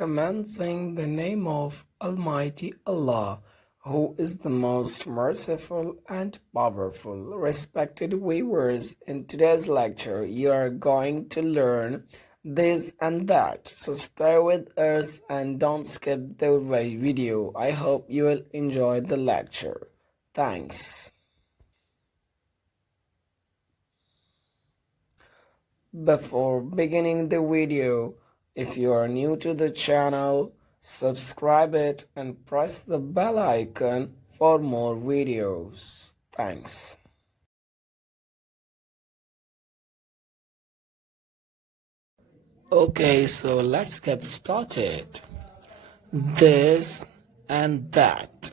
commencing the name of Almighty Allah, who is the most merciful and powerful. Respected viewers, in today's lecture, you are going to learn this and that. So stay with us and don't skip the video. I hope you will enjoy the lecture. Thanks. Before beginning the video, if you are new to the channel, subscribe it and press the bell icon for more videos. Thanks. Okay, so let's get started. This and that.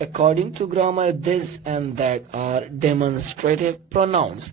according to grammar this and that are demonstrative pronouns.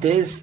this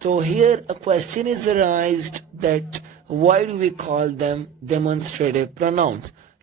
So here a question is arised that why do we call them demonstrative pronouns?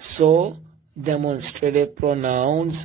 So demonstrative pronouns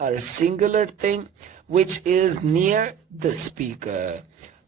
or singular thing which is near the speaker.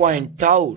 point out,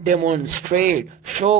demonstrate show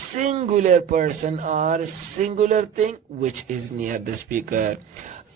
singular person or singular thing which is near the speaker.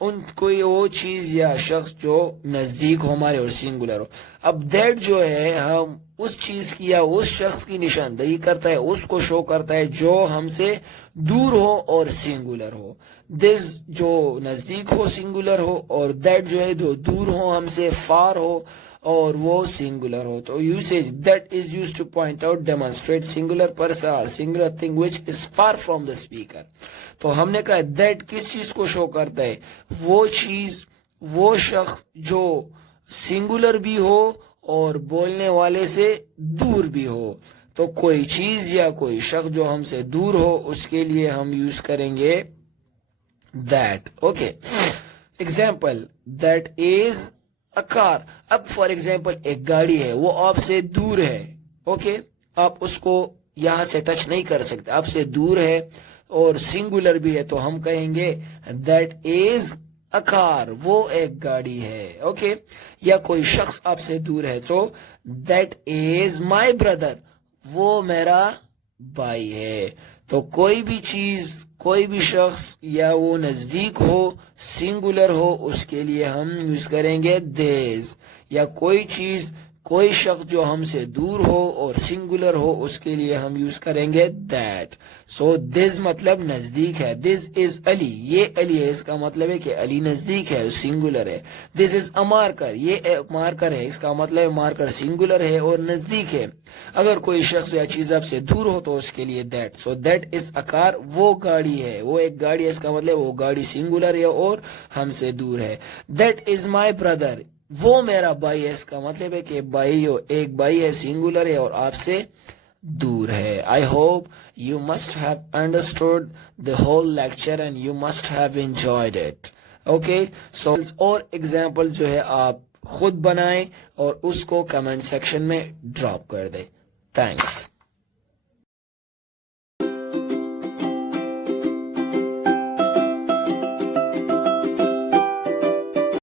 ان کوئی وہ چیز یا شخص جو نزدیک ہو ہمارے اور singular ہو. اب دیٹ جو ہے ہم اس چیز کی یا اس شخص کی نشاندہی کرتا ہے, اس کو شو کرتا ہے جو ہم سے دور ہو اور سنگولر ہو. دس جو نزدیک ہو سنگولر ہو, اور دیٹ جو ہے جو دور ہو ہم سے فار ہو اور وہ سنگولر ہو. تو usage that is used to point out demonstrate singular person singular thing which is far from the speaker. تو ہم نے کہا دیٹ کس چیز کو شو کرتا ہے, وہ چیز وہ شخص جو سنگولر بھی ہو اور بولنے والے سے دور بھی ہو. تو کوئی چیز یا کوئی شخص جو ہم سے دور ہو اس کے لیے ہم یوز کریں گے that. Okay, example that is a car. اب فار ایگزامپل ایک گاڑی ہے, وہ آپ سے دور ہے. اوکے, آپ اس کو یہاں سے ٹچ نہیں کر سکتے, آپ سے دور ہے اور سنگولر بھی ہے, تو ہم کہیں گے دیٹ از اے کار, وہ ایک گاڑی ہے. اوکے, یا کوئی شخص آپ سے دور ہے تو دیٹ از مائی بردر, وہ میرا بھائی ہے. تو کوئی بھی چیز کوئی بھی شخص یا وہ نزدیک ہو سنگولر ہو اس کے لیے ہم یوز کریں گے دیز, یا کوئی چیز کوئی شخص جو ہم سے دور ہو اور سنگولر ہو اس کے لیے ہم یوز کریں گے دیٹ. سو دس مطلب نزدیک ہے. دس از علی, یہ علی ہے, اس کا مطلب ہے کہ علی نزدیک ہے, سنگولر ہے. دس از اے مارکر, یہ ایک مارکر ہے, اس کا مطلب ہے مارکر سنگولر ہے اور نزدیک ہے. اگر کوئی شخص یا چیز آپ سے دور ہو تو اس کے لیے that. So that is a کار, وہ گاڑی ہے, وہ ایک گاڑی ہے, اس کا مطلب وہ گاڑی سنگولر ہے اور ہم سے دور ہے. دیٹ از مائی بردر, وہ میرا بھائی ہے, اس کا مطلب ہے کہ بھائی ہو, ایک بھائی ہے, سنگولر ہے اور آپ سے دور ہے. I hope you must have understood the whole lecture and you must have enjoyed it. Okay, so اور ایگزامپل جو ہے آپ خود بنائیں اور اس کو کمنٹ سیکشن میں ڈراپ کر دیں. تھینکس.